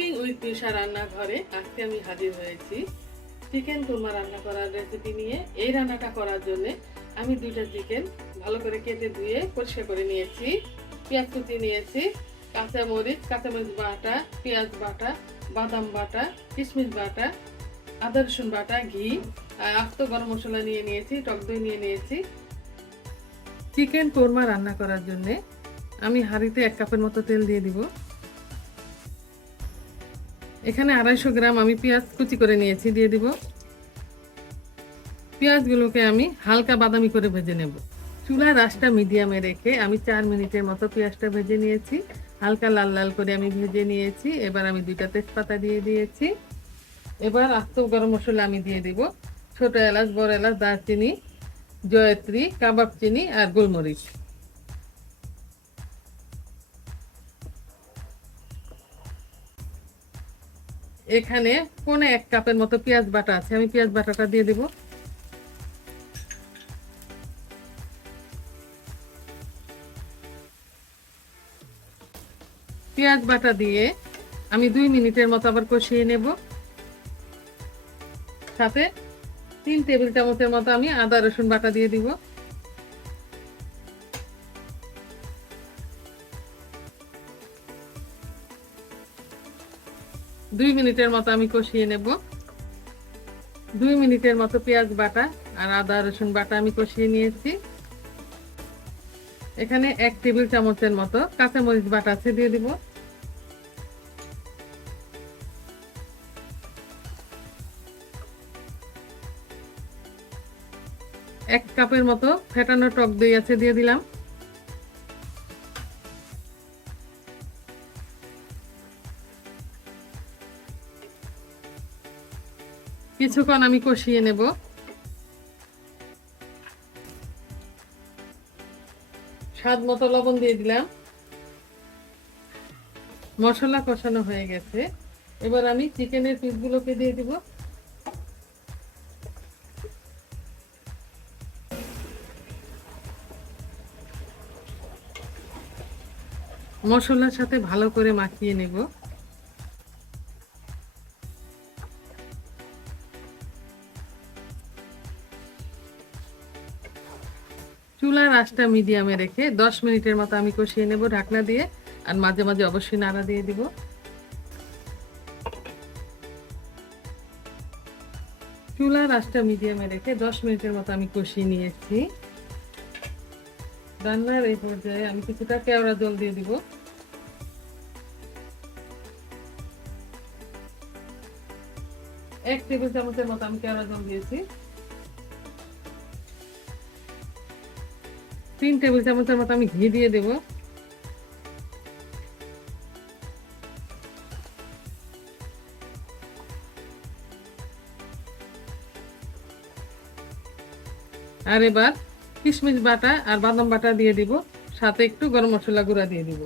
Cooking with পিসা রান্নাঘরে আজকে আমি হাজির হয়েছি। চিকেন কোরমা রান্না করার রেসিপি নিয়ে। এই রান্নাটা করার জন্য আমি দুইটা চিকেন ভালো করে কেটে ধুয়ে পরিষ্কার করে নিয়েছি। পেঁয়াজ কুচি নিয়েছি, কাঁচামরিচ কাঁচামরিচ বাটা, পেঁয়াজ বাটা, বাদাম বাটা, কিশমিশ বাটা, আদা রসুন বাটা, ঘি আস্ত গরম মশলা নিয়ে নিয়েছি, টক দই নিয়ে নিয়েছি। চিকেন কোরমা রান্না করার জন্যে আমি হাঁড়িতে এক কাপের মতো তেল দিয়ে দিব। এখানে আড়াইশো গ্রাম আমি পেঁয়াজ কুচি করে নিয়েছি, দিয়ে দিব। পেঁয়াজগুলোকে আমি হালকা বাদামি করে ভেজে নেব। চুলার রাসটা মিডিয়ামে রেখে আমি চার মিনিটের মতো পেঁয়াজটা ভেজে নিয়েছি। হালকা লাল লাল করে আমি ভেজে নিয়েছি। এবার আমি দুইটা তেজপাতা দিয়ে দিয়েছি। এবার আস্ত গরম মশলা আমি দিয়ে দিব। ছোট এলাচ, বড় এলাচ, দারচিনি, জয়ত্রী, কাবাব চিনি আর গোলমরিচ। এখানে পনে এক কাপের মতো পেঁয়াজ বাটা আছে। আমি পেঁয়াজ বাটাটা দিয়ে দেব। পেঁয়াজ বাটা দিয়ে আমি দুই মিনিটের মতো আবার কষিয়ে নেব। সাথে তিন টেবিল চামচের মতো আমি আদা রসুন বাটা দিয়ে দিব। দুই মিনিটের মতো আমি কষিয়ে নেব। দুই মিনিটের মতো পেঁয়াজ বাটা আর আদা, রসুন বাটা আমি কষিয়ে নিয়েছি। এখানে এক টেবিল চামচের মতো কাঁচামরিচ বাটা আছে, দিয়ে দিব। এক কাপের মতো ফেটানো টক দই আছে, দিয়ে দিলাম। কিছুক্ষণ আমি কষিয়ে নেব। স্বাদ মতো লবণ দিয়ে দিলাম। মশলা কষানো হয়ে গেছে। এবার আমি চিকেনের পিসগুলোকে দিয়ে দিব। মশলার সাথে ভালো করে মাখিয়ে নেব। চুলার আঁচটা মিডিয়ামে রেখে দশ মিনিটের মতো আমি কষিয়ে নেব ঢাকনা দিয়ে, আর মাঝে মাঝে অবশ্যই নাড়া দিয়ে দিব। চুলার আঁচটা মিডিয়ামে রেখে দশ মিনিটের মতো আমি কষিয়ে নিয়েছি। রান্নার এই পর্যায়ে আমি কিছুটা কেওড়া জল দিয়ে দিব। এক টেবিল চামচের মতো আমি কেওড়া জল দিয়েছি। তিন টেবিল চামচের মতো আমি ঘি দিয়ে দেব। আর এবার কিশমিশ বাটা আর বাদাম বাটা দিয়ে দিব। সাথে একটু গরম মশলা গুঁড়া দিয়ে দিব।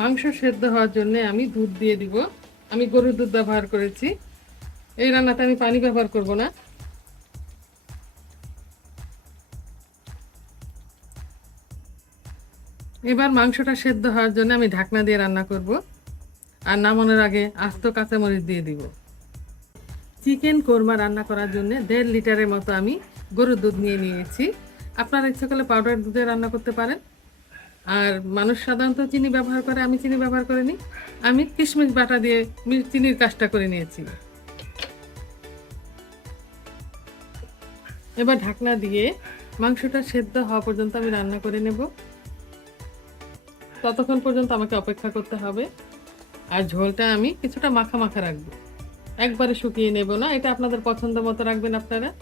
মাংস সেদ্ধ হওয়ার জন্য আমি দুধ দিয়ে দিব। আমি গরুর দুধ ব্যবহার করেছি। এই রান্নাতে আমি পানি ব্যবহার করব না। এবার মাংসটা সেদ্ধ হওয়ার জন্য আমি ঢাকনা দিয়ে রান্না করব। আর নামানোর আগে আস্ত কাঁচামরিচ দিয়ে দিব। চিকেন কোরমা রান্না করার জন্য দেড় লিটারের মতো আমি গরুর দুধ নিয়ে নিয়েছি। আপনারা ইচ্ছে করলে পাউডার দুধে রান্না করতে পারেন। আর মানুষ সাধারণত চিনি ব্যবহার করে, আমি চিনি ব্যবহার করিনি। আমি কিশমিশ বাটা দিয়ে চিনির কাজটা করে নিয়েছি। এবার ঢাকনা দিয়ে মাংসটা সেদ্ধ হওয়া পর্যন্ত আমি রান্না করে নেব। ততক্ষণ পর্যন্ত আমাকে অপেক্ষা করতে হবে। আর ঝোলটা আমি কিছুটা মাখা মাখা রাখব। একবারে শুকিয়ে নেব না, এটা আপনাদের পছন্দ মতো রাখবেন আপনারা।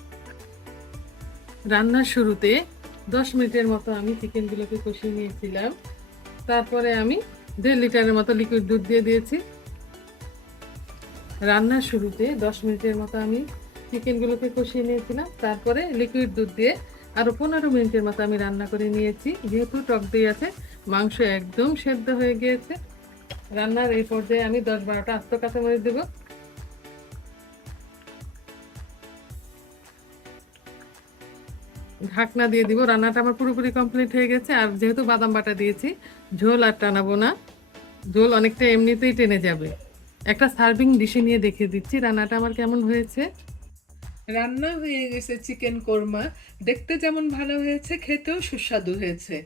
রান্নার শুরুতে দশ মিনিটের মতো আমি চিকেনগুলোকে কষিয়ে নিয়েছিলাম। তারপরে আমি দেড় লিটারের মতো লিকুইড দুধ দিয়ে দিয়েছি। রান্নার শুরুতে দশ মিনিটের মতো আমি চিকেনগুলোকে কষিয়ে নিয়েছিলাম। তারপরে লিকুইড দুধ দিয়ে আরও পনেরো মিনিটের মতো আমি রান্না করে নিয়েছি। যেহেতু টক দই আছে, মাংস একদম সেদ্ধ হয়ে গিয়েছে। রান্নার এই পর্যায়ে আমি দশ বারোটা আস্ত কাঁচামরিচ দেবো। ঢাকনা দিয়ে দিব। রান্নাটা আমার পুরোপুরি কমপ্লিট হয়ে গেছে। আর যেহেতু বাদাম বাটা দিয়েছি ঝোল আর টানাবো না। ঝোল অনেকটা এমনিতেই টেনে যাবে। একটা সার্ভিং ডিশে নিয়ে দেখিয়ে দিচ্ছি রান্নাটা আমার কেমন হয়েছে। রান্না হয়ে গেছে চিকেন কোরমা দেখতে যেমন ভালো হয়েছে খেতেও সুস্বাদু হয়েছে।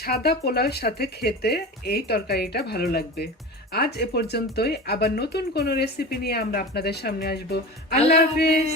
সাদা পোলাওর সাথে খেতে এই তরকারিটা ভালো লাগবে। আজ এ পর্যন্তই। আবার নতুন কোনো রেসিপি নিয়ে আমরা আপনাদের সামনে আসব। আল্লাহ হাফিজ।